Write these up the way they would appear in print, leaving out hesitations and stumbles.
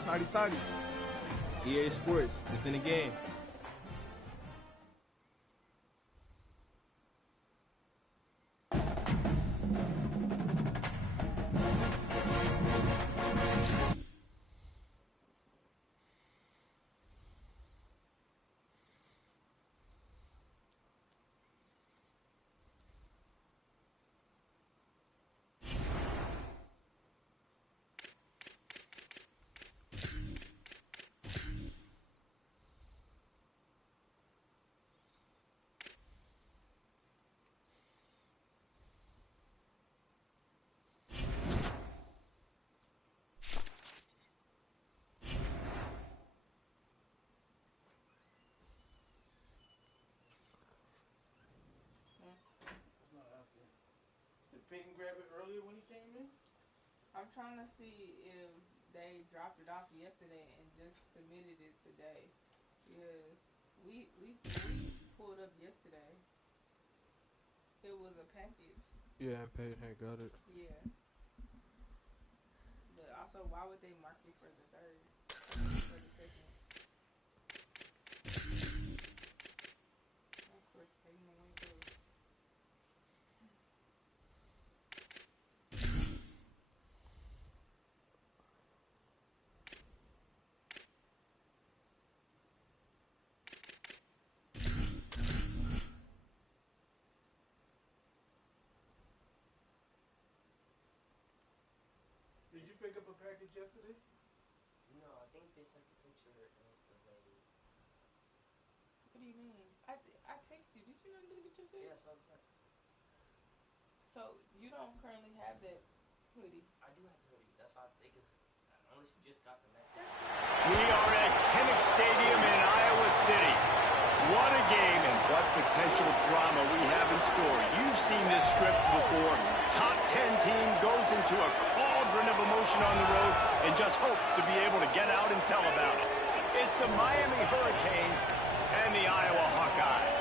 sports, hotty toddy. EA Sports, it's in the game. Peyton grab it earlier when he came in? I'm trying to see if they dropped it off yesterday and just submitted it today. Because we pulled up yesterday. It was a package. Yeah, and Peyton had got it. Yeah. But also, why would they mark it for the 3rd? For the 2nd? Of course, Peyton away goes. Did you pick up a package yesterday? No, I think they sent the picture and it's delayed. What do you mean? I text you. Did you not look at your text? Yeah, some text. So, you don't currently have that hoodie? I do have the hoodie. That's why I think it's... Unless you just got the message. We are at Kinnick Stadium in Iowa City. What a game and what potential drama we have in store. You've seen this script before. Top 10 team goes into a cauldron of emotion on the road and just hopes to be able to get out and tell about it. It's the Miami Hurricanes and the Iowa Hawkeyes.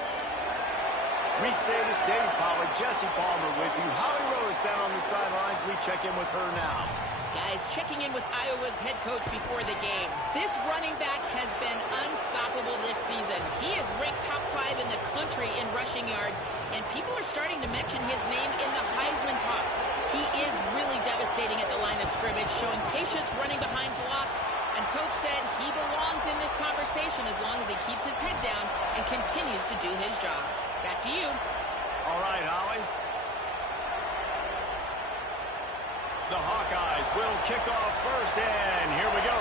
We stay this Dave Pollard, Jesse Palmer with you. Holly Rose down on the sidelines. We check in with her now. Guys, checking in with Iowa's head coach before the game. This running back has been unstoppable this season. He is ranked top 5 in the country in rushing yards, and people are starting to mention his name in the Heisman talk. He is really devastating at the line of scrimmage, showing patience running behind blocks, and coach said he belongs in this conversation as long as he keeps his head down and continues to do his job. Back to you. All right, Holly. The Hawkeyes will kick off first, and here we go.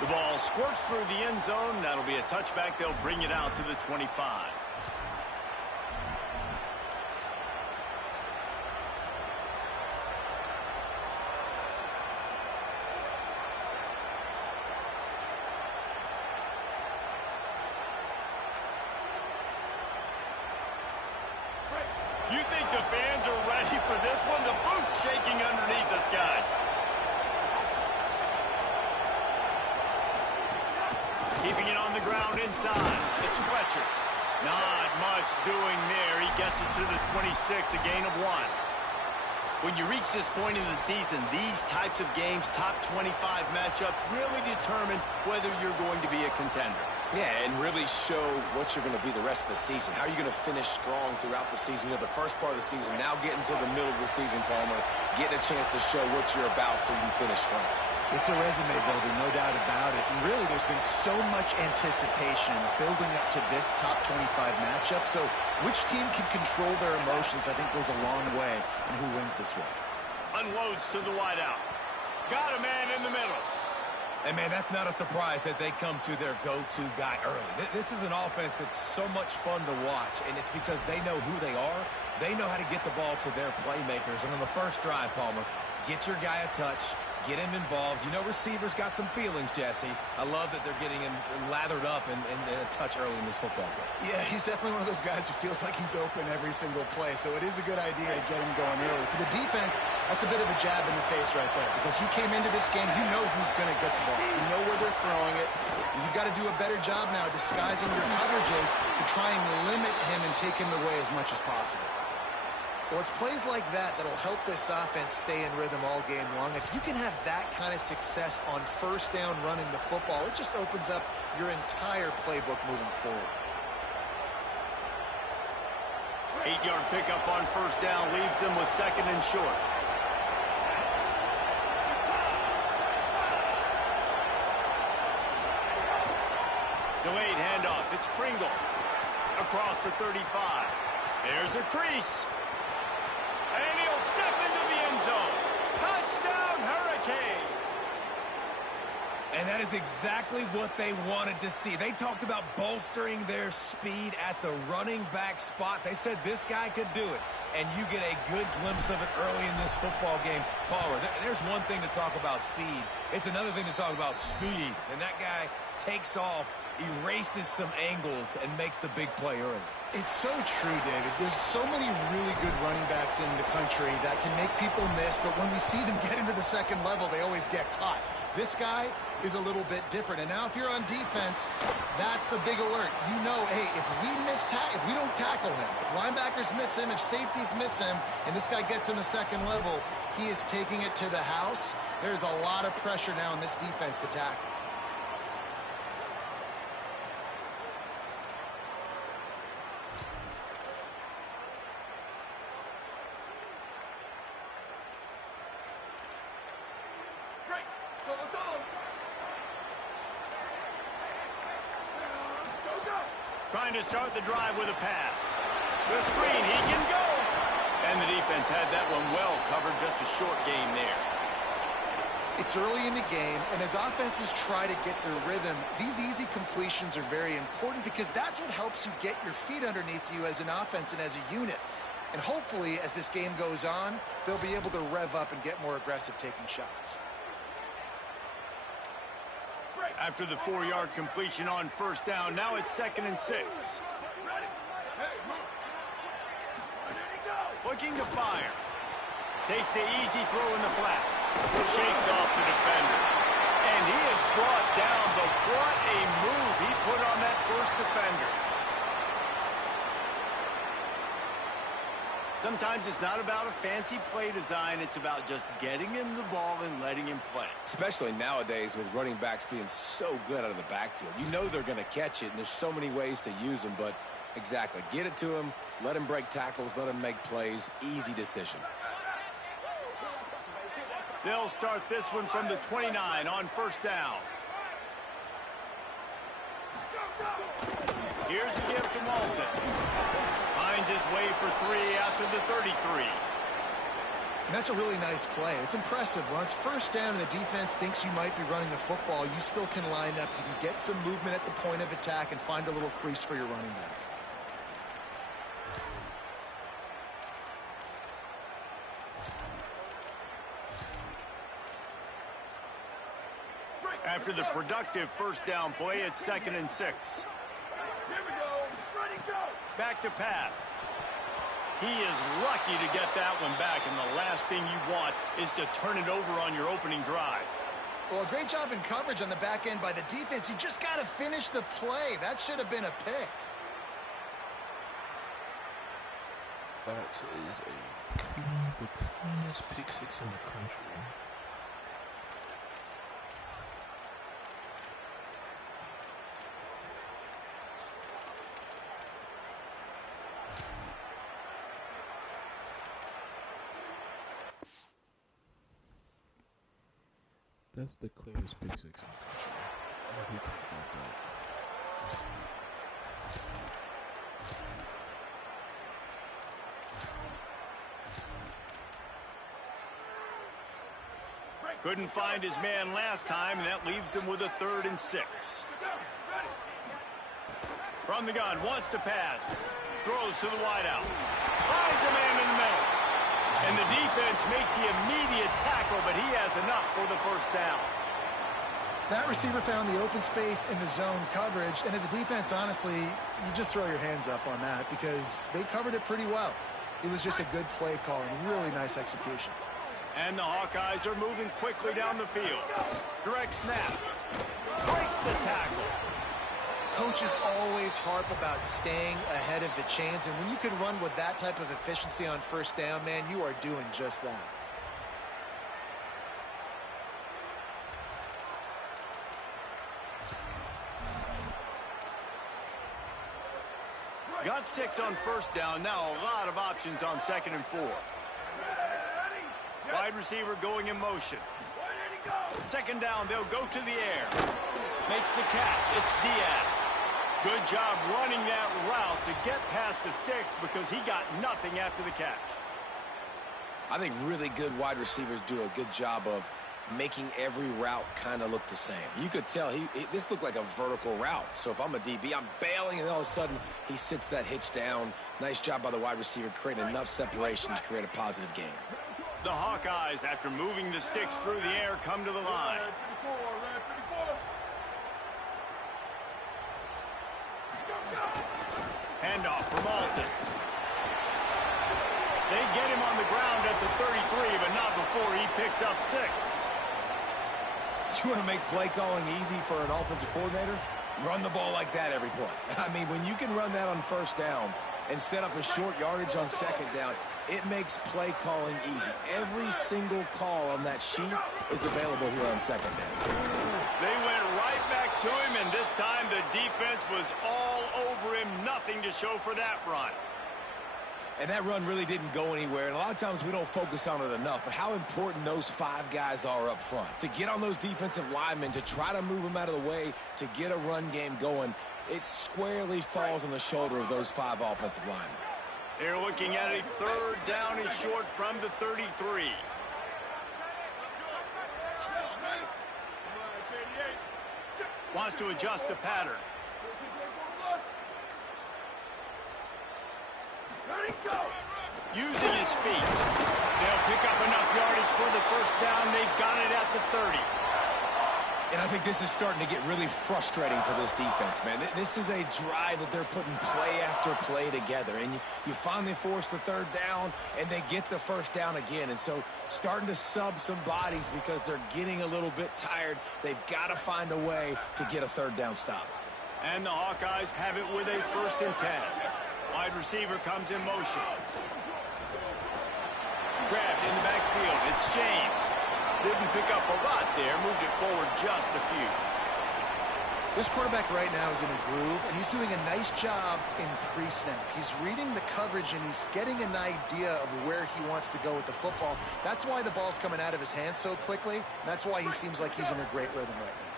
The ball squirts through the end zone. That'll be a touchback. They'll bring it out to the 25. You think the fans are ready for this one? The booth's shaking underneath us, guys. Keeping it on the ground inside. It's Fletcher. Not much doing there. He gets it to the 26, a gain of 1. When you reach this point in the season, these types of games, top 25 matchups, really determine whether you're going to be a contender. Yeah, and really show what you're going to be the rest of the season. How are you going to finish strong throughout the season? You know, the first part of the season, now getting to the middle of the season, Palmer, getting a chance to show what you're about so you can finish strong. It's a resume builder, no doubt about it. And really, there's been so much anticipation building up to this top 25 matchup. So which team can control their emotions, I think, goes a long way in who wins this one. Unloads to the wideout. Got a man in the middle. And, man, that's not a surprise that they come to their go-to guy early. This is an offense that's so much fun to watch, and it's because they know who they are. They know how to get the ball to their playmakers. And on the first drive, Palmer, get your guy a touch, get him involved. You know receivers got some feelings, Jesse. I love that they're getting him lathered up and a touch early in this football game. Yeah, he's definitely one of those guys who feels like he's open every single play, so it is a good idea to get him going early. For the defense, that's a bit of a jab in the face right there, because you came into this game, you know who's going to get the ball. You know where they're throwing it. You've got to do a better job now disguising your coverages to try and limit him and take him away as much as possible. Well, it's plays like that that'll help this offense stay in rhythm all game long. If you can have that kind of success on first down running the football, it just opens up your entire playbook moving forward. 8-yard pickup on first down leaves them with 2nd and short. Delayed handoff. It's Pringle. Across the 35. There's a crease. And he'll step into the end zone. Touchdown, Hurricanes. And that is exactly what they wanted to see. They talked about bolstering their speed at the running back spot. They said this guy could do it. And you get a good glimpse of it early in this football game. Palmer, there's one thing to talk about speed. It's another thing to talk about speed. And that guy takes off, erases some angles, and makes the big play early. It's so true, David. There's so many really good running backs in the country that can make people miss, but when we see them get into the second level, they always get caught. This guy is a little bit different. And now if you're on defense, that's a big alert. You know, hey, if we don't tackle him, if linebackers miss him, if safeties miss him, and this guy gets in the second level, he is taking it to the house. There's a lot of pressure now in this defense to tackle. Trying to start the drive with a pass. The screen, he can go. And the defense had that one well covered, just a short game there. It's early in the game, and as offenses try to get their rhythm, these easy completions are very important because that's what helps you get your feet underneath you as an offense and as a unit. And hopefully, as this game goes on, they'll be able to rev up and get more aggressive taking shots. After the 4-yard completion on first down, now it's 2nd and 6. Looking to fire. Takes the easy throw in the flat. Shakes off the defender. And he is brought down, but what a move he put on that first defender. Sometimes it's not about a fancy play design. It's about just getting him the ball and letting him play. Especially nowadays with running backs being so good out of the backfield. You know they're going to catch it, and there's so many ways to use them. But exactly, get it to him, let him break tackles, let him make plays. Easy decision. They'll start this one from the 29 on first down. Here's a gift to Malton. Finds his way for 3 out to the 33. And that's a really nice play. It's impressive. When it's first down and the defense thinks you might be running the football, you still can line up. You can get some movement at the point of attack and find a little crease for your running back. After the productive first down play, it's 2nd and 6. Here we go. Ready, go. Back to pass. He is lucky to get that one back, and the last thing you want is to turn it over on your opening drive. Well, a great job in coverage on the back end by the defense. You just got to finish the play. That should have been a pick. That is the cleanest pick six in the country. That's the cleanest pick six in the country. Who could have got that? Couldn't find his man last time, and that leaves him with a 3rd and 6. From the gun, wants to pass. Throws to the wideout. Finds a man in the middle. And the defense makes the immediate tackle, but he has enough for the first down. That receiver found the open space in the zone coverage, and as a defense, honestly, you just throw your hands up on that because they covered it pretty well. It was just a good play call and really nice execution. And the Hawkeyes are moving quickly down the field. Direct snap. Breaks the tackle. Coaches always harp about staying ahead of the chains, and when you can run with that type of efficiency on first down, man, you are doing just that. Got 6 on first down. Now a lot of options on 2nd and 4. Wide receiver going in motion. 2nd down, they'll go to the air. Makes the catch. It's Diaz. Good job running that route to get past the sticks because he got nothing after the catch. I think really good wide receivers do a good job of making every route kind of look the same. You could tell this looked like a vertical route. So if I'm a DB, I'm bailing, and all of a sudden he sits that hitch down. Nice job by the wide receiver creating enough separation to create a positive gain. The Hawkeyes, after moving the sticks through the air, come to the line. Handoff from Alton. They get him on the ground at the 33, but not before he picks up 6. You want to make play calling easy for an offensive coordinator? Run the ball like that every play. I mean, when you can run that on first down and set up a short yardage on 2nd down, it makes play calling easy. Every single call on that sheet is available here on 2nd down. They went right back to him, and this time the defense was all over him. Nothing to show for that run. And that run really didn't go anywhere. And a lot of times we don't focus on it enough. But how important those 5 guys are up front. To get on those defensive linemen, to try to move them out of the way, to get a run game going, it squarely falls on the shoulder of those 5 offensive linemen. They're looking at a 3rd down and short from the 33. Wants to adjust the pattern. Using his feet. They'll pick up enough yardage for the 1st down. They've got it at the 30. And I think this is starting to get really frustrating for this defense, man. This is a drive that they're putting play after play together. And you finally force the 3rd down, and they get the 1st down again. And so starting to sub some bodies because they're getting a little bit tired. They've got to find a way to get a 3rd down stop. And the Hawkeyes have it with a 1st and 10. Wide receiver comes in motion. Grabbed in the backfield. It's James. Didn't pick up a lot there. Moved it forward just a few. This quarterback right now is in a groove, and he's doing a nice job in pre-snap. He's reading the coverage, and he's getting an idea of where he wants to go with the football. That's why the ball's coming out of his hands so quickly, and that's why he seems like he's in a great rhythm right now.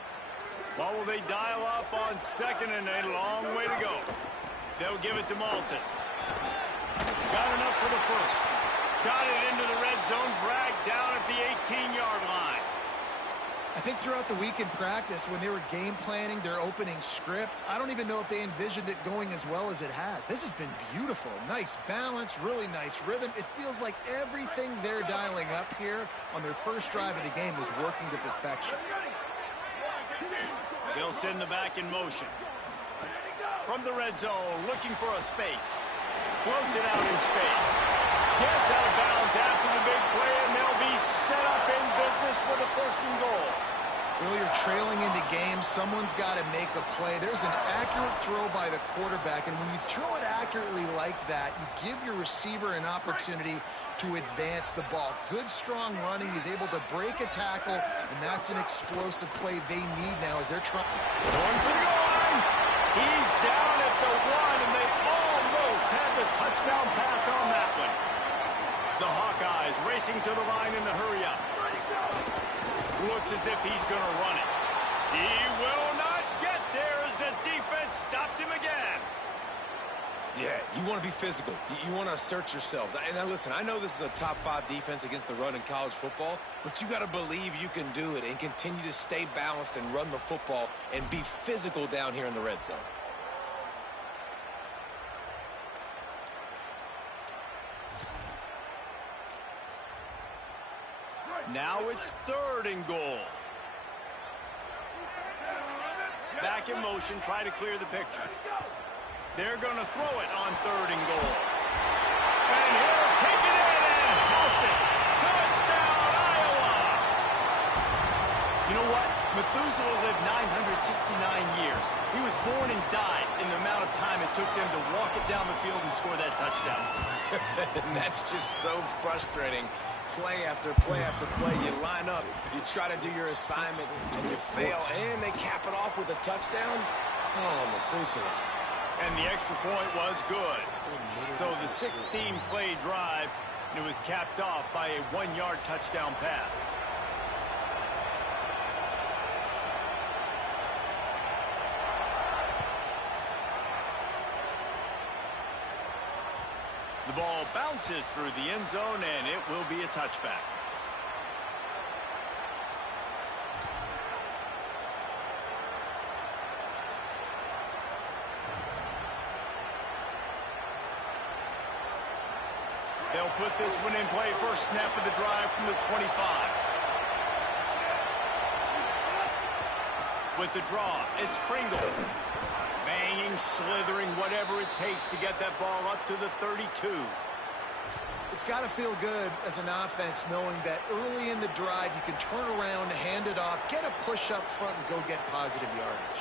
Well, will they dial up on 2nd and a long way to go? They'll give it to Malton. Got enough for the 1st. Got it into the red zone, dragged down at the 18-yard line. I think throughout the week in practice, when they were game planning their opening script, I don't even know if they envisioned it going as well as it has. This has been beautiful. Nice balance, really nice rhythm. It feels like everything they're dialing up here on their first drive of the game is working to perfection. They'll send the back in motion. From the red zone, looking for a space. Floats it out in space. Gets out of bounds after the big play, and they'll be set up in business with a 1st and goal. Earlier, trailing into games, someone's got to make a play. There's an accurate throw by the quarterback, and when you throw it accurately like that, you give your receiver an opportunity to advance the ball. Good, strong running. He's able to break a tackle, and that's an explosive play they need now as they're trying. Going for the goal line. He's down at the 1, and they almost had the touchdown pass on that one. The Hawkeyes racing to the line in the hurry-up. Looks as if he's going to run it. He will not get there as the defense stops him again. Yeah, you want to be physical. You want to assert yourselves. And now listen, I know this is a top 5 defense against the run in college football, but you got to believe you can do it and continue to stay balanced and run the football and be physical down here in the red zone. Now it's 3rd and goal. Back in motion, try to clear the picture. They're going to throw it on 3rd and goal. And he'll take it in and house it. Touchdown, Iowa! You know what? Methuselah lived 969 years. He was born and died in the amount of time it took them to walk it down the field and score that touchdown. And that's just so frustrating. Play after play after play, you line up, you try to do your assignment, and you fail, and they cap it off with a touchdown? Oh, Methuselah. And the extra point was good. So the 16-play drive, and it was capped off by a 1-yard touchdown pass. The ball bounces through the end zone, and it will be a touchback. They'll put this one in play. First snap of the drive from the 25. With the draw, it's Pringle. Banging, slithering, whatever it takes to get that ball up to the 32. It's got to feel good as an offense knowing that early in the drive you can turn around, hand it off, get a push up front, and go get positive yardage.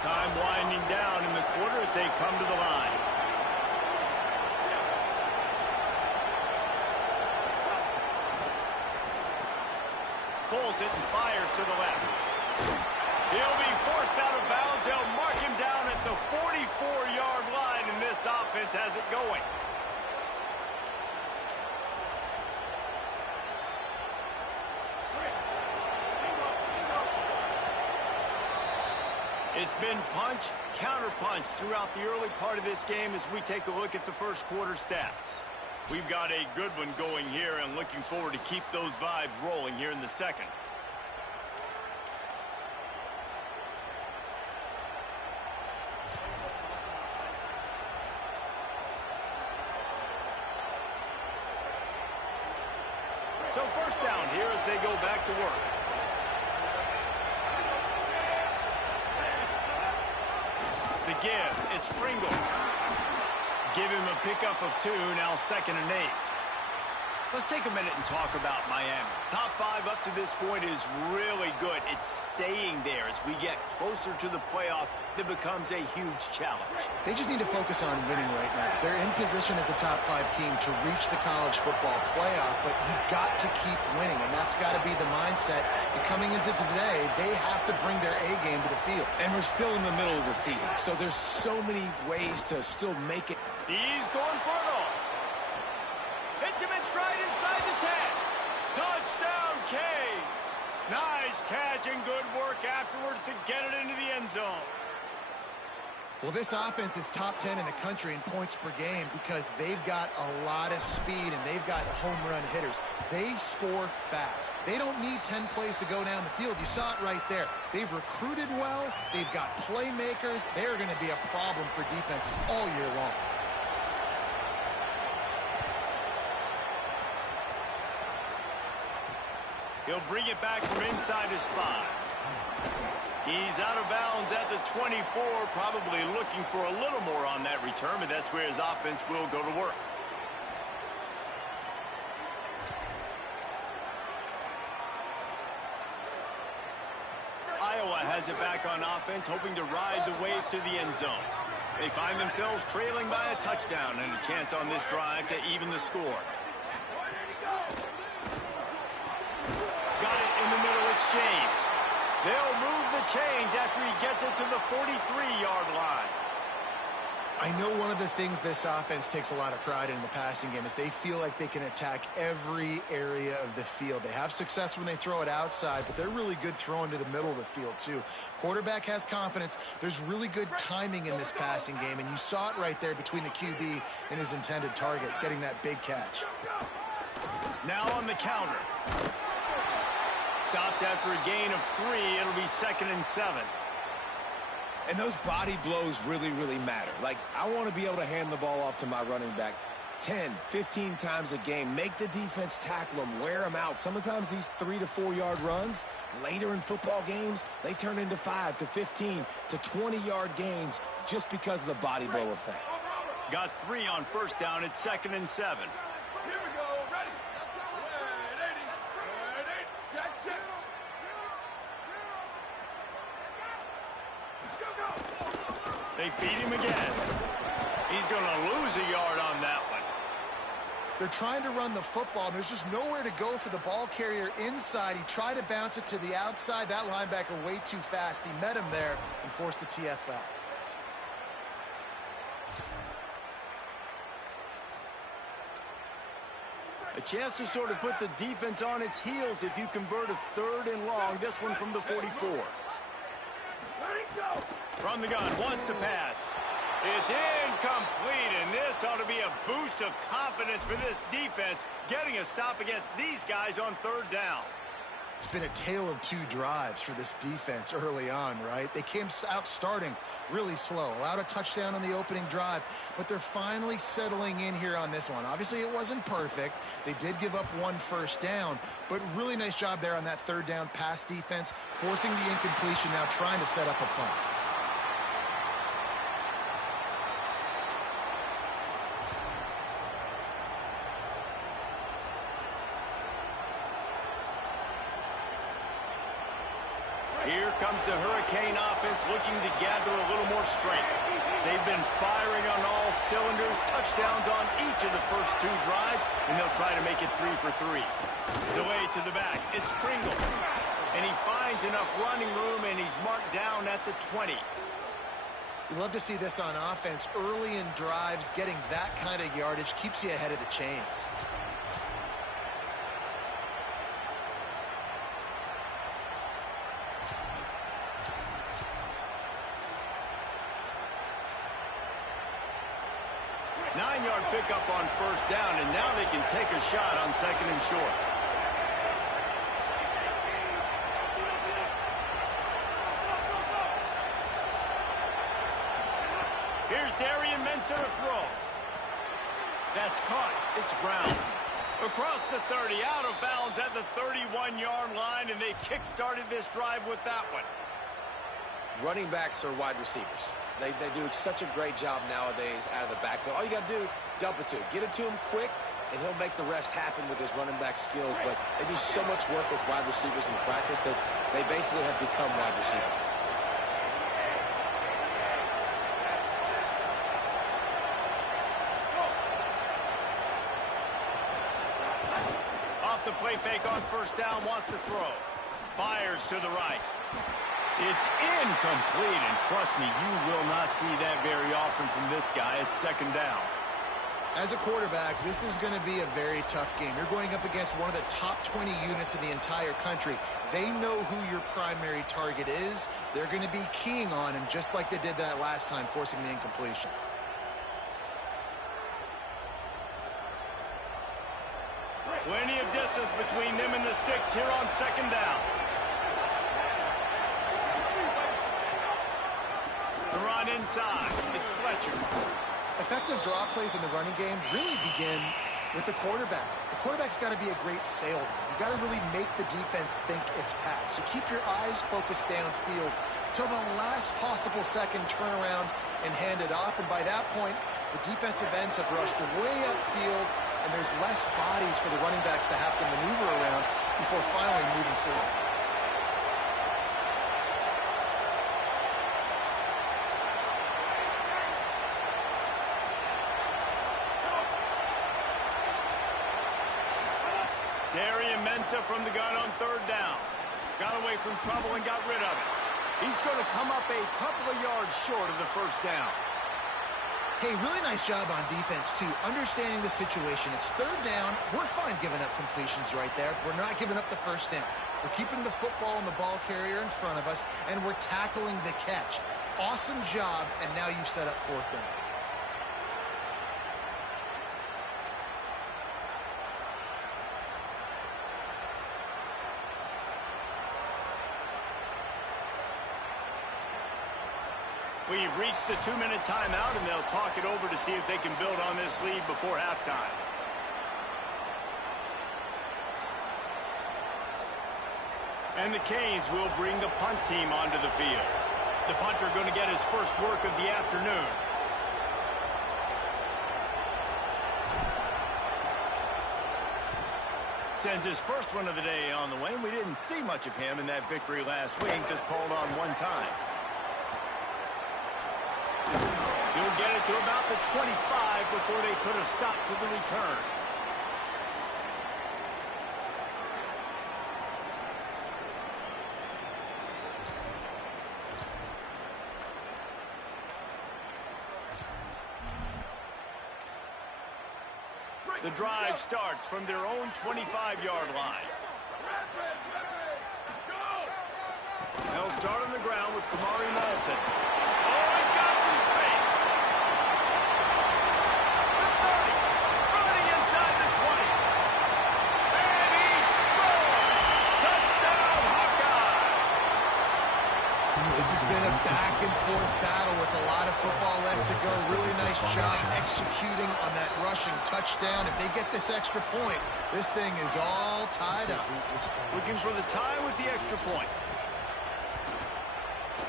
Time winding down in the quarter as they come to the line. Pulls it and fires to the left. He'll be forced out of bounds. They'll mark him down at the 44-yard line, and this offense has it going. It's been punch, counter-punch throughout the early part of this game as we take a look at the first quarter stats. We've got a good one going here and looking forward to keep those vibes rolling here in the second. So first down here as they go back to work. The give, it's Pringle. Give him a pickup of 2, now 2nd and 8. Let's take a minute and talk about Miami. Top 5 up to this point is really good. It's staying there as we get closer to the playoff that becomes a huge challenge. They just need to focus on winning right now. They're in position as a top 5 team to reach the college football playoff, but you've got to keep winning, and that's got to be the mindset. And coming into today, they have to bring their A game to the field. And we're still in the middle of the season, so there's so many ways to still make it. He's going for it all. Hits him in stride inside the 10. Touchdown, Canes. Nice catch and good work afterwards to get it into the end zone. Well, this offense is top 10 in the country in points per game because they've got a lot of speed and they've got home run hitters. They score fast. They don't need 10 plays to go down the field. You saw it right there. They've recruited well. They've got playmakers. They're going to be a problem for defenses all year long. He'll bring it back from inside his 5. He's out of bounds at the 24, probably looking for a little more on that return, but that's where his offense will go to work. Iowa has it back on offense, hoping to ride the wave to the end zone. They find themselves trailing by a touchdown and a chance on this drive to even the score. Got it in the middle, it's James. They'll move the chains after he gets it to the 43-yard line. I know one of the things this offense takes a lot of pride in the passing game is they feel like they can attack every area of the field. They have success when they throw it outside, but they're really good throwing to the middle of the field, too. Quarterback has confidence. There's really good timing in this passing game, and you saw it right there between the QB and his intended target, getting that big catch. Now on the counter. Stopped after a gain of 3. It'll be 2nd and 7. And those body blows really, really matter. Like, I want to be able to hand the ball off to my running back 10, 15 times a game. Make the defense tackle them, wear them out. Sometimes these 3 to 4 yard runs, later in football games, they turn into 5 to 15 to 20-yard gains just because of the body blow effect. Got 3 on first down. It's 2nd and 7. Here we go. Ready. Let's go. 180. 180. Check, check. They feed him again. He's going to lose a yard on that one. They're trying to run the football. There's just nowhere to go for the ball carrier inside. He tried to bounce it to the outside. That linebacker way too fast. He met him there and forced the TFL. A chance to sort of put the defense on its heels if you convert a 3rd and long. This one from the 44. From the gun, wants to pass. It's incomplete, and this ought to be a boost of confidence for this defense, getting a stop against these guys on 3rd down. It's been a tale of 2 drives for this defense early on, right? They came out starting really slow, allowed a touchdown on the opening drive, but they're finally settling in here on this one. Obviously, it wasn't perfect. They did give up 1 first down, but really nice job there on that 3rd down pass defense, forcing the incompletion, now trying to set up a punt. Here comes the Hurricane offense looking to gather a little more strength. They've been firing on all cylinders, touchdowns on each of the first 2 drives, and they'll try to make it 3 for 3. Delay to the back. It's Pringle. And he finds enough running room, and he's marked down at the 20. You love to see this on offense. Early in drives, getting that kind of yardage keeps you ahead of the chains. Nine-yard pickup on 1st down, and now they can take a shot on 2nd and short. Here's Darian Mensah to throw. That's caught. It's Brown. Across the 30, out of bounds at the 31-yard line, and they kick-started this drive with that one. Running backs are wide receivers. They do such a great job nowadays out of the backfield. All you got to do, dump it to him. Get it to him quick, and he'll make the rest happen with his running back skills. But they do so much work with wide receivers in practice that they basically have become wide receivers. Off the play fake on 1st down, wants to throw. Fires to the right. It's incomplete, and trust me, you will not see that very often from this guy. It's 2nd down. As a quarterback, this is going to be a very tough game. You're going up against one of the top 20 units in the entire country. They know who your primary target is. They're going to be keying on him, just like they did that last time, forcing the incompletion. Plenty of distance between them and the sticks here on 2nd down. The run inside. It's Fletcher. Effective draw plays in the running game really begin with the quarterback. The quarterback's got to be a great salesman. You got to really make the defense think it's pass. So keep your eyes focused downfield till the last possible second, turn around and hand it off. And by that point, the defensive ends have rushed way upfield, and there's less bodies for the running backs to have to maneuver around before finally moving forward. Darian Mensah from the gun on 3rd down. Got away from trouble and got rid of it. He's going to come up a couple of yards short of the 1st down. Hey, really nice job on defense, too, understanding the situation. It's 3rd down. We're fine giving up completions right there. We're not giving up the 1st down. We're keeping the football and the ball carrier in front of us, and we're tackling the catch. Awesome job, and now you've set up 4th down. We've reached the 2-minute timeout, and they'll talk it over to see if they can build on this lead before halftime. And the Canes will bring the punt team onto the field. The punter going to get his first work of the afternoon. Sends his first one of the day on the way. We didn't see much of him in that victory last week, just called on one time. He'll get it to about the 25 before they put a stop to the return. The drive starts from their own 25-yard line. They'll start on the ground with Kamari Malton. Oh, he's got some space. The 30, running inside the 20. And he scores! Touchdown, Hawkeye! This has been a back-and-forth battle with a lot of football left to go. Really nice job executing on that rushing touchdown. If they get this extra point, this thing is all tied up. Looking for the tie with the extra point.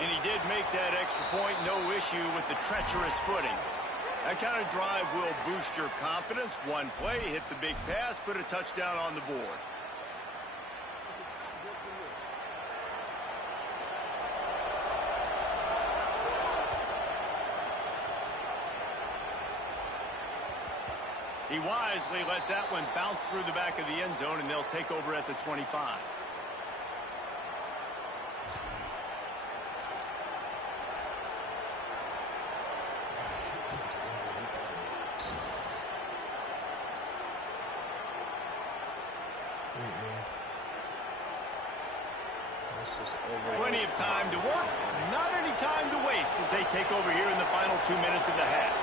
And he did make that extra point, no issue with the treacherous footing. That kind of drive will boost your confidence. One play, hit the big pass, put a touchdown on the board. He wisely lets that one bounce through the back of the end zone, and they'll take over at the 25. Plenty of time to work, not any time to waste as they take over here in the final 2 minutes of the half.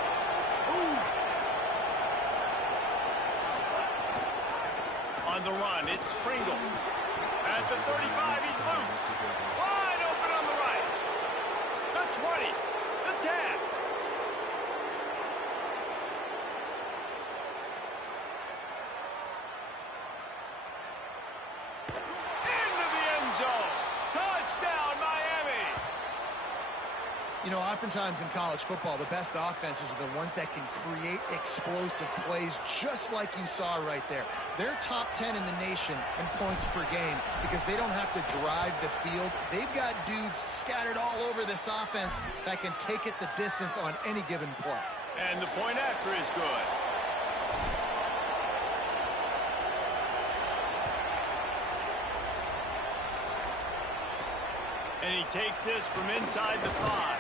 On the run, it's Pringle. At the 35, he's loose. Wide open on the right. The 20, the 10. Into the end zone. Touchdown, Miami. You know, oftentimes in college football, the best offenses are the ones that can create explosive plays just like you saw right there. They're top 10 in the nation in points per game because they don't have to drive the field. They've got dudes scattered all over this offense that can take it the distance on any given play. And the point after is good. And he takes this from inside the 5.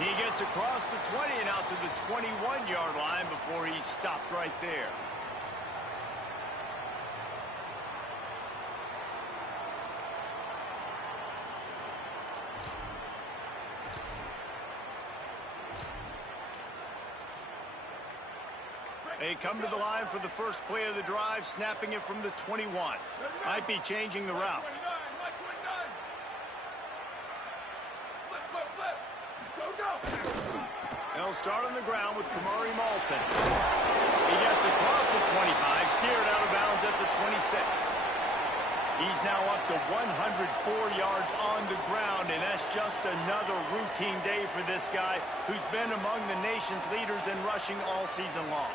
He gets across the 20 and out to the 21-yard line before he stopped right there. They come to the line for the first play of the drive, snapping it from the 21. Might be changing the route. They'll start on the ground with Kamari Malton. He gets across the 25, steered out of bounds at the 26. He's now up to 104 yards on the ground, and that's just another routine day for this guy who's been among the nation's leaders in rushing all season long.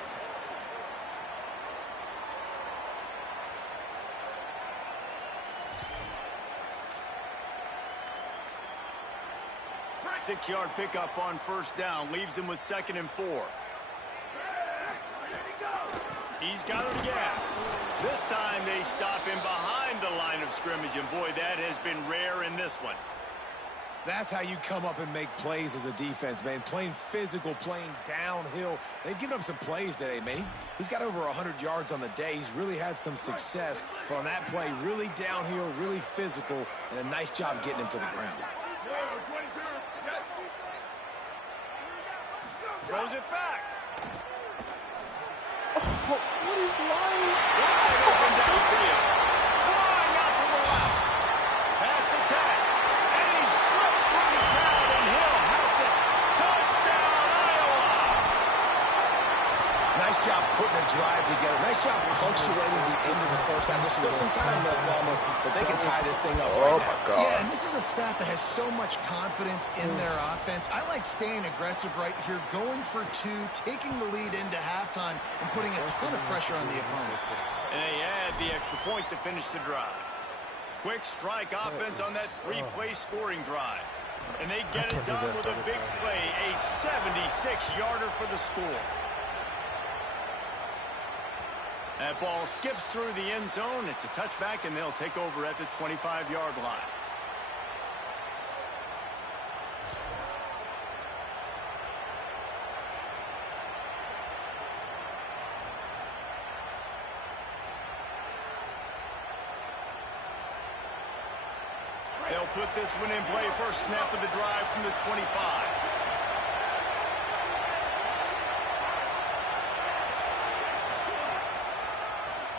Six-yard pickup on first down. Leaves him with 2nd and 4. He's got it again. This time they stop him behind the line of scrimmage, and boy, that has been rare in this one. That's how you come up and make plays as a defense, man. Playing physical, playing downhill. They've given up some plays today, man. He's got over 100 yards on the day. He's really had some success. But on that play, really downhill, really physical, and a nice job getting him to the ground. Throws it back. Oh, what is lying? Wide open downfield. Flying out to the left. Past the 10. And he slipped through the crowd, and he'll house it. Touchdown, Iowa. Nice job putting a drive together. Nice job punctuating the end of the first half. There's still some time left, Palmer, but they can tie this thing up right now. My God. Yeah, and this is a staff that has so much confidence in their offense. I like staying aggressive right here, going for 2, taking the lead into halftime, and putting a ton of pressure on the opponent. And they add the extra point to finish the drive. Quick strike offense on that 3-play scoring drive. And they get it done with a big play, a 76-yarder for the score. That ball skips through the end zone. It's a touchback, and they'll take over at the 25-yard line. They'll put this one in play. First snap of the drive from the 25.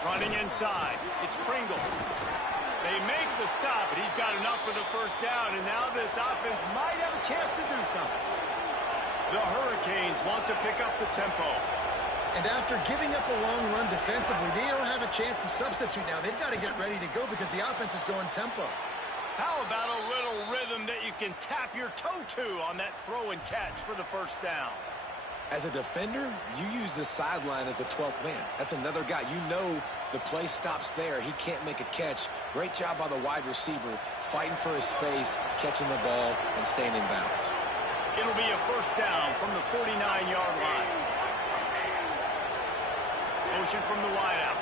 Running inside. It's Pringle. They make the stop, and he's got enough for the first down, and now this offense might have a chance to do something. The Hurricanes want to pick up the tempo. And after giving up a long run defensively, they don't have a chance to substitute now. They've got to get ready to go because the offense is going tempo. How about a little rhythm that you can tap your toe to on that throw and catch for the first down? As a defender, you use the sideline as the 12th man. That's another guy. You know the play stops there. He can't make a catch. Great job by the wide receiver, fighting for his space, catching the ball, and staying in bounds. It'll be a first down from the 49-yard line. Motion from the wideout.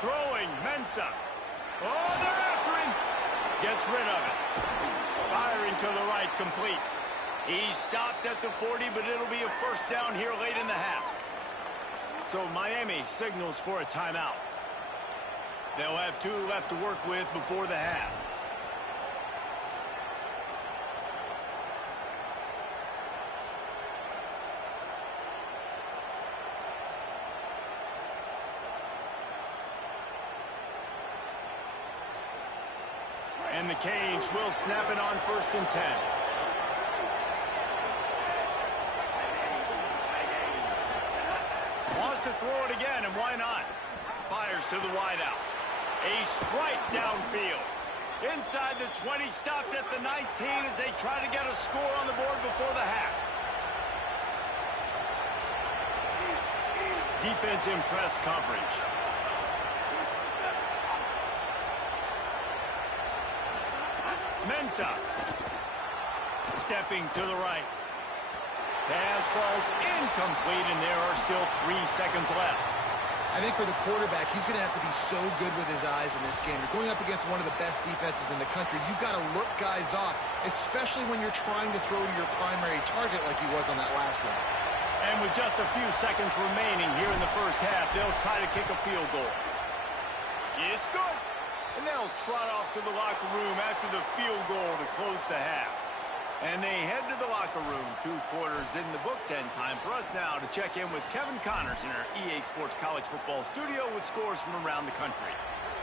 Throwing, Mensah. Oh, they're after him. Gets rid of it. Firing to the right, complete. He stopped at the 40, but it'll be a first down here late in the half. So Miami signals for a timeout. They'll have 2 left to work with before the half. And the Canes will snap it on 1st and 10. Wants to throw it again, and why not? Fires to the wideout. A strike downfield. Inside the 20, stopped at the 19 as they try to get a score on the board before the half. Defense in press coverage. Mensah. Stepping to the right. Pass falls incomplete, and there are still 3 seconds left. I think for the quarterback, he's going to have to be so good with his eyes in this game. You're going up against one of the best defenses in the country. You've got to look guys off, especially when you're trying to throw to your primary target like he was on that last one. And with just a few seconds remaining here in the first half, they'll try to kick a field goal. It's good. And they'll trot off to the locker room after the field goal to close the half. And they head to the locker room. 2 quarters in the books, and time for us now to check in with Kevin Connors in our EA Sports College Football studio with scores from around the country.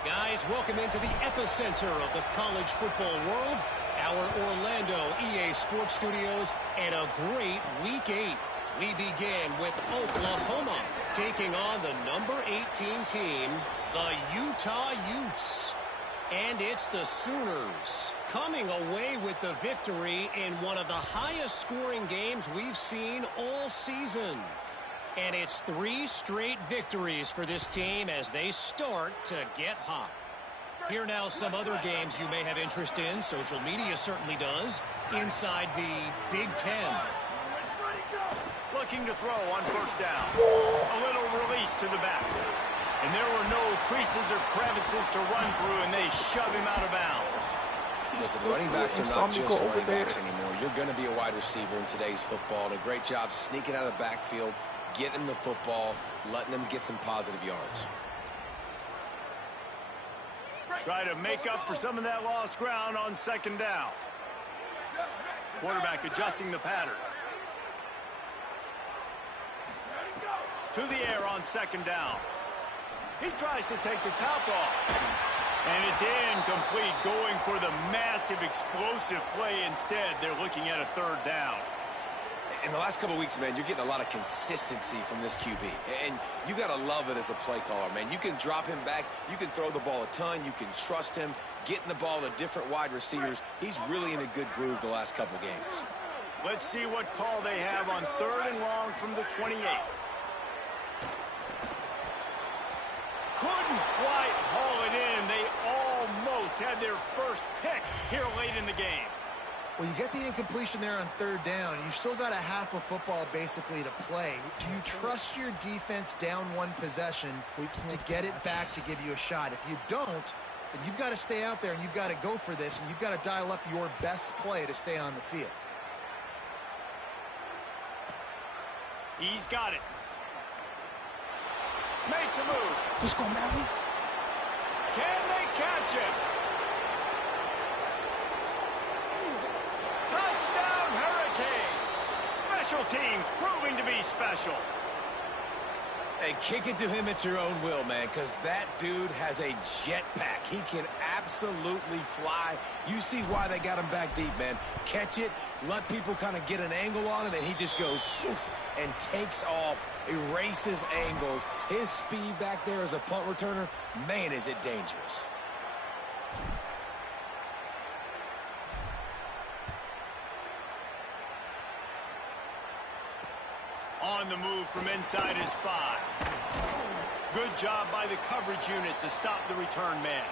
Guys, welcome into the epicenter of the college football world, our Orlando EA Sports studios, and a great Week 8. We begin with Oklahoma taking on the number 18 team, the Utah Utes. And it's the Sooners coming away with the victory in one of the highest scoring games we've seen all season. And it's 3 straight victories for this team as they start to get hot. Here now some other games you may have interest in. Social media certainly does. Inside the Big Ten. Looking to throw on first down. A little release to the back. And there were no creases or crevices to run through, and they shove him out of bounds. Listen, running backs are not just running backs anymore. You're going to be a wide receiver in today's football. And a great job sneaking out of the backfield, getting the football, letting them get some positive yards. Try to make up for some of that lost ground on 2nd down. Quarterback adjusting the pattern. To the air on 2nd down. He tries to take the top off. And it's incomplete, going for the massive explosive play instead. They're looking at a 3rd down. In the last couple of weeks, man, you're getting a lot of consistency from this QB. And you got to love it as a play caller, man. You can drop him back. You can throw the ball a ton. You can trust him, getting the ball to different wide receivers. He's really in a good groove the last couple of games. Let's see what call they have on 3rd and long from the 28. couldn't quite haul it in. They almost had their first pick here late in the game. Well, you get the incompletion there on third down. You've still got a half of football basically to play. Do you trust your defense down one possession to get it back to give you a shot? If you don't, then you've got to stay out there and you've got to go for this, and you've got to dial up your best play to stay on the field. He's got it. Makes a move. Just go, Mary. Can they catch him? Touchdown, Hurricanes. Special teams proving to be special. Hey, kick it to him at your own will, man, because that dude has a jetpack. He can absolutely fly. You see why they got him back deep, man. Catch it, let people kind of get an angle on him, and he just goes shoof and takes off, erases angles. His speed back there as a punt returner, man, is it dangerous. On the move from inside his 5. Good job by the coverage unit to stop the return man.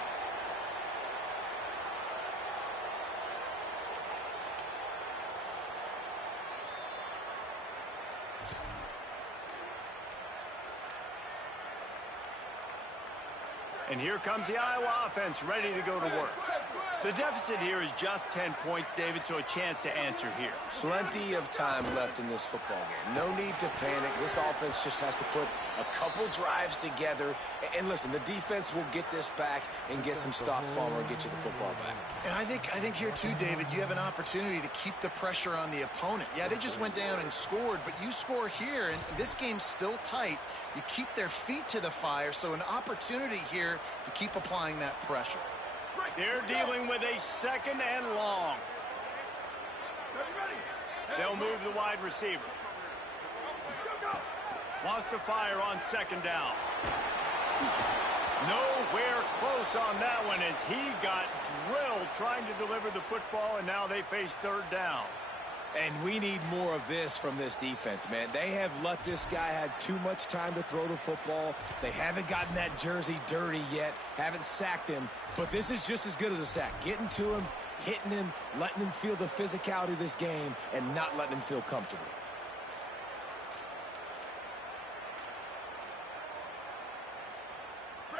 And here comes the Iowa offense ready to go to work. The deficit here is just 10 points, David, so a chance to answer here. Plenty of time left in this football game. No need to panic. This offense just has to put a couple drives together. And listen, the defense will get this back and get some stops, Farmer, and get you the football back. And I think here too, David, you have an opportunity to keep the pressure on the opponent. Yeah, they just went down and scored, but you score here, and this game's still tight. You keep their feet to the fire, so an opportunity here to keep applying that pressure. They're dealing with a second and long. They'll move the wide receiver. Wants to fire on second down. Nowhere close on that one as he got drilled trying to deliver the football, and now they face third down. And we need more of this from this defense, man. They have let this guy have too much time to throw the football. They haven't gotten that jersey dirty yet, haven't sacked him. But this is just as good as a sack. Getting to him, hitting him, letting him feel the physicality of this game, and not letting him feel comfortable.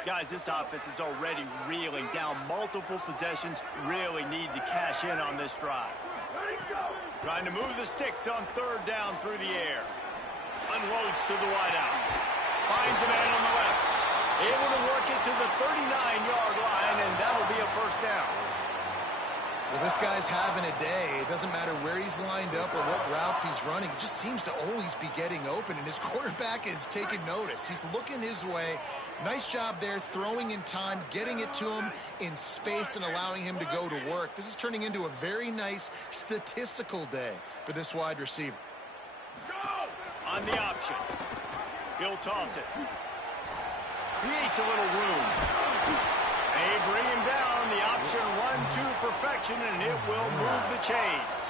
Guys, this offense is already reeling down multiple possessions. Really need to cash in on this drive. Trying to move the sticks on third down through the air. Unloads to the wideout. Finds a man on the left. Able to work it to the 39-yard line, and that'll be a first down. Well, this guy's having a day. It doesn't matter where he's lined up or what routes he's running. He just seems to always be getting open, and his quarterback is taking notice. He's looking his way. Nice job there, throwing in time, getting it to him in space and allowing him to go to work. This is turning into a very nice statistical day for this wide receiver. On the option. He'll toss it. Creates a little room. They bring him down. The option run to perfection, and it will move the chains.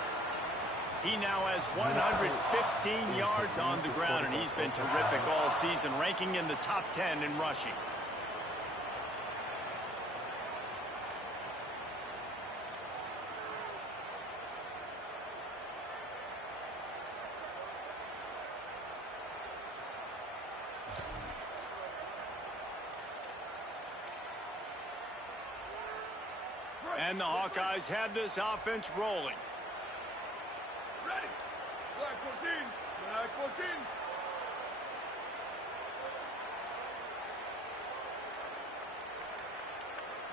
He now has 115 yards on the ground, and he's been terrific all season, ranking in the top 10 in rushing. And the Hawkeyes have this offense rolling. Ready. Black 14. Black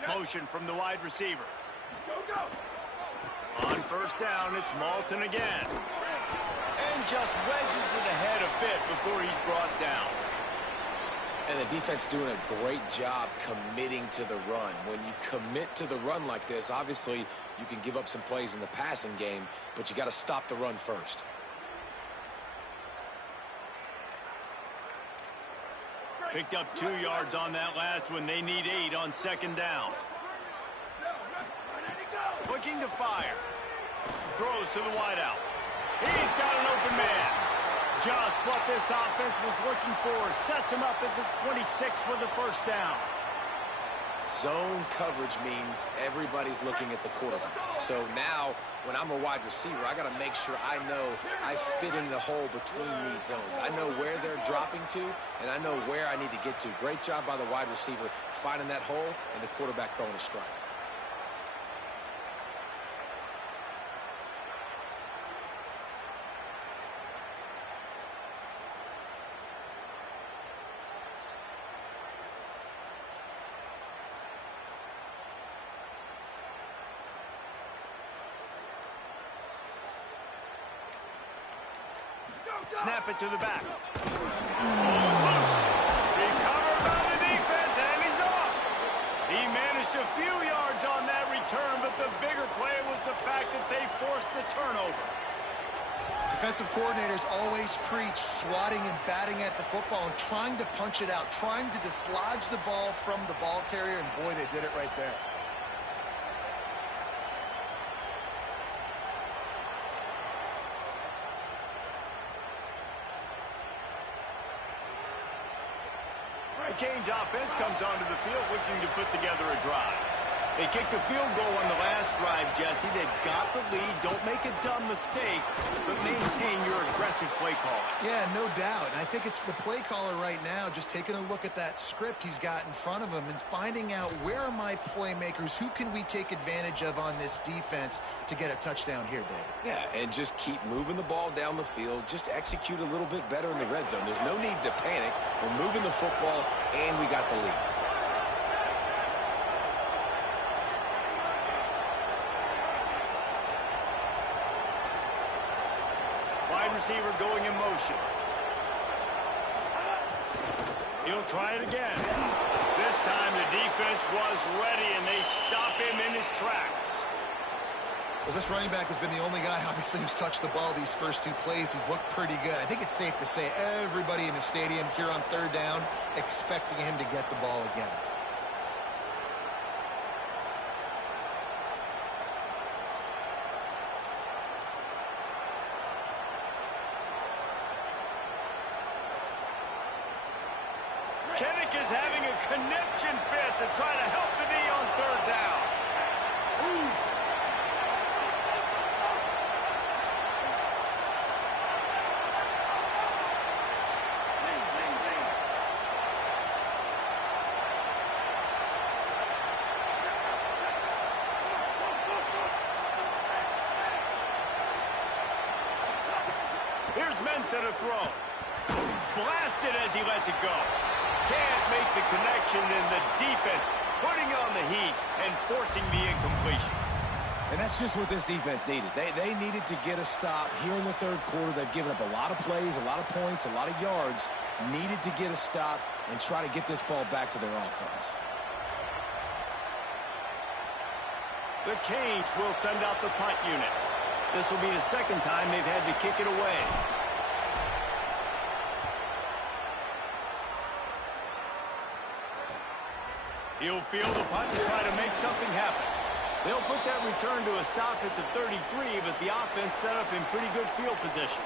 14. Motion from the wide receiver. Go. On first down, it's Malton again. And just wedges it ahead a bit before he's brought down. And the defense doing a great job committing to the run. When you commit to the run like this, obviously you can give up some plays in the passing game, but you got to stop the run first. Picked up 2 yards on that last one. They need 8 on second down. Looking to fire. Throws to the wideout. He's got an open man. just what this offense was looking for. Sets him up at the 26 with the first down. Zone coverage means everybody's looking at the quarterback. So now, when I'm a wide receiver, I got to make sure I know I fit in the hole between these zones. I know where they're dropping to, and I know where I need to get to. Great job by the wide receiver finding that hole and the quarterback throwing a strike. Snap it to the back. Ball's loose. Recovered by the defense, and he's off. He managed a few yards on that return, but the bigger play was the fact that they forced the turnover. Defensive coordinators always preach swatting and batting at the football and trying to punch it out, trying to dislodge the ball from the ball carrier, and boy, they did it right there. Hawkeyes offense comes onto the field looking to put together a drive. They kicked a field goal on the last drive, Jesse. They've got the lead. Don't make a dumb mistake, but maintain your aggressive play calling. Yeah, no doubt. And I think it's the play caller right now just taking a look at that script he's got in front of him and finding out where are my playmakers, who can we take advantage of on this defense to get a touchdown here, David. Yeah, and just keep moving the ball down the field. Just execute a little bit better in the red zone. There's no need to panic. We're moving the football, and we got the lead. Receiver going in motion. He'll try it again. This time the defense was ready, and they stop him in his tracks. Well, this running back has been the only guy, obviously, who's touched the ball these first two plays. He's looked pretty good. I think it's safe to say everybody in the stadium here on third down expecting him to get the ball again. Is having a conniption fit to try to help the D on third down. Here's Mensah to throw. Blasted as he lets it go. Can't make the connection, and the defense putting on the heat and forcing the incompletion. And that's just what this defense needed. They needed to get a stop here in the third quarter. They've given up a lot of plays, a lot of points, a lot of yards. Needed to get a stop and try to get this ball back to their offense. The Canes will send out the punt unit. This will be the second time they've had to kick it away. He'll field the punt and try to make something happen. They'll put that return to a stop at the 33, but the offense set up in pretty good field position.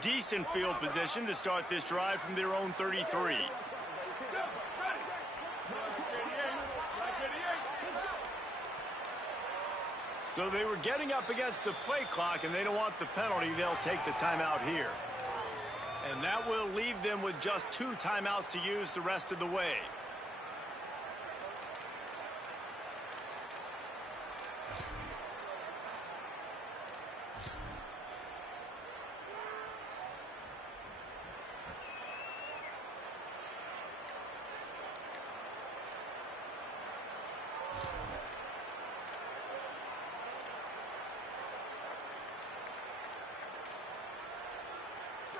Decent field position to start this drive from their own 33. So they were getting up against the play clock, and they don't want the penalty. They'll take the timeout here. And that will leave them with just 2 timeouts to use the rest of the way.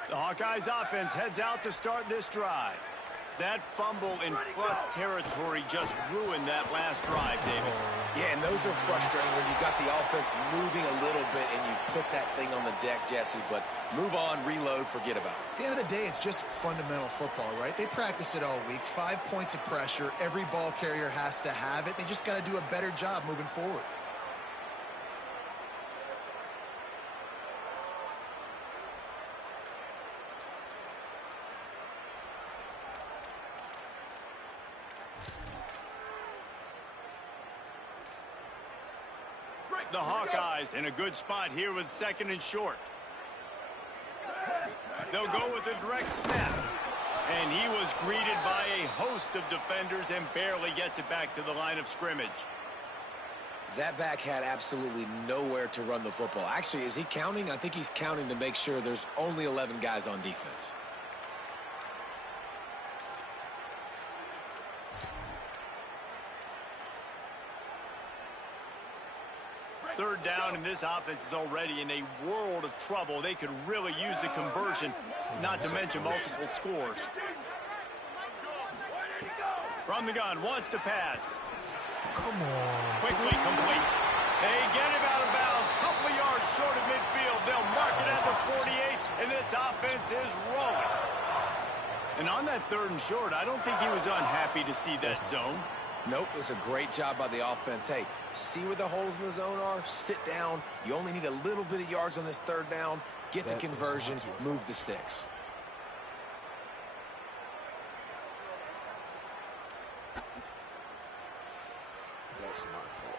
The Hawkeyes offense heads out to start this drive. That fumble in plus territory just ruined that last drive, David. Yeah, and those are frustrating when you got the offense moving a little bit and you put that thing on the deck, Jesse. But move on, reload, forget about it. At the end of the day, it's just fundamental football, right? They practice it all week. 5 points of pressure. Every ball carrier has to have it. They just got to do a better job moving forward. The Hawkeyes in a good spot here with 2nd and short. They'll go with a direct snap. And he was greeted by a host of defenders and barely gets it back to the line of scrimmage. That back had absolutely nowhere to run the football. Actually, is he counting? I think he's counting to make sure there's only 11 guys on defense. Third down, and this offense is already in a world of trouble. They could really use a conversion, not to mention multiple scores. From the gun, wants to pass. Come on. Quickly complete. They get him out of bounds. Couple of yards short of midfield. They'll mark it at the 48, and this offense is rolling. And on that 3rd and short, I don't think he was unhappy to see that zone. Nope, it was a great job by the offense. Hey, see where the holes in the zone are? Sit down. You only need a little bit of yards on this 3rd down. Get the conversion, move the sticks. That's my fault.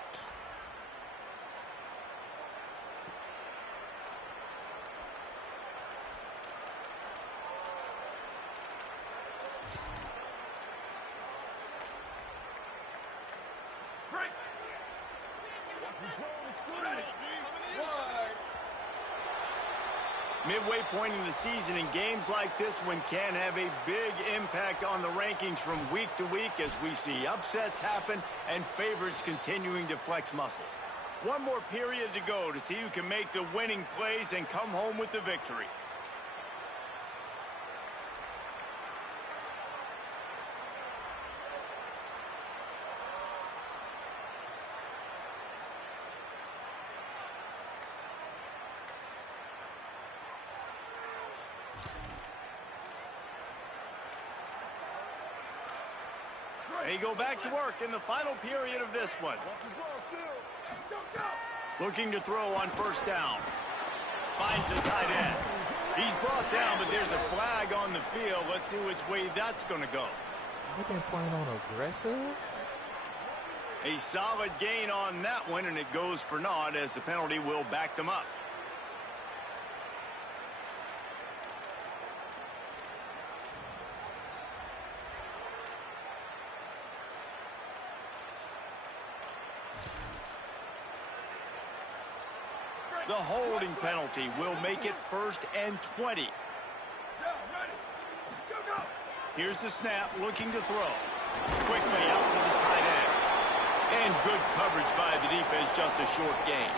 Midway point in the season, and games like this one can have a big impact on the rankings from week to week as we see upsets happen and favorites continuing to flex muscle. One more period to go to see who can make the winning plays and come home with the victory. They go back to work in the final period of this one. Looking to throw on 1st down. Finds the tight end. He's brought down, but there's a flag on the field. Let's see which way that's going to go. They've been playing on aggressive. A solid gain on that one, and it goes for naught as the penalty will back them up. The holding penalty will make it 1st and 20. Here's the snap, looking to throw. Quickly out to the tight end. And good coverage by the defense, just a short gain.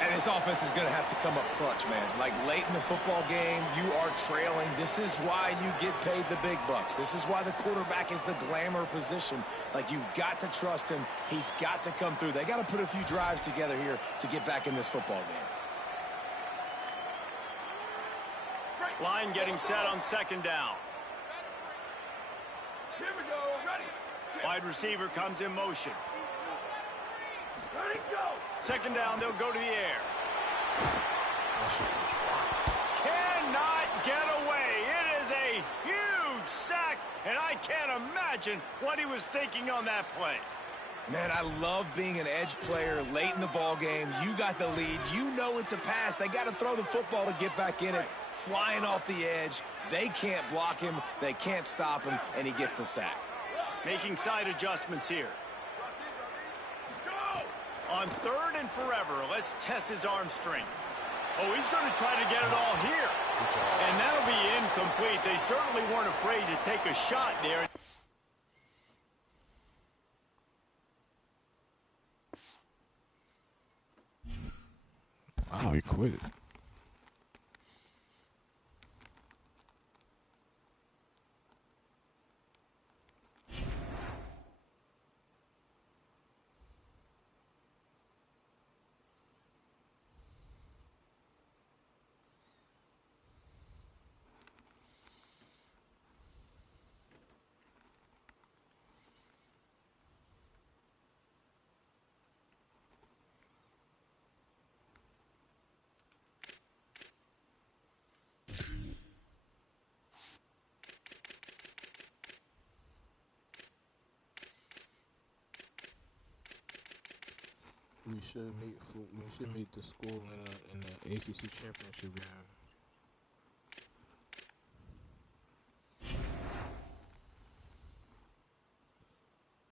And this offense is going to have to come up clutch, man. Like late in the football game, you are trailing. This is why you get paid the big bucks. This is why the quarterback is the glamour position. Like, you've got to trust him. He's got to come through. They got to put a few drives together here to get back in this football game. Line getting set on 2nd down. Here we go. Ready. Wide receiver comes in motion. Ready, go. 2nd down, they'll go to the air. Cannot get away. It is a huge sack, and I can't imagine what he was thinking on that play. Man, I love being an edge player late in the ball game. You got the lead. You know it's a pass. They got to throw the football to get back in it. Flying off the edge. They can't block him. They can't stop him, and he gets the sack. Making side adjustments here. On 3rd and forever, let's test his arm strength. Oh, he's going to try to get it all here. And that'll be incomplete. They certainly weren't afraid to take a shot there. Wow, he quit. We should meet the school in the ACC championship game.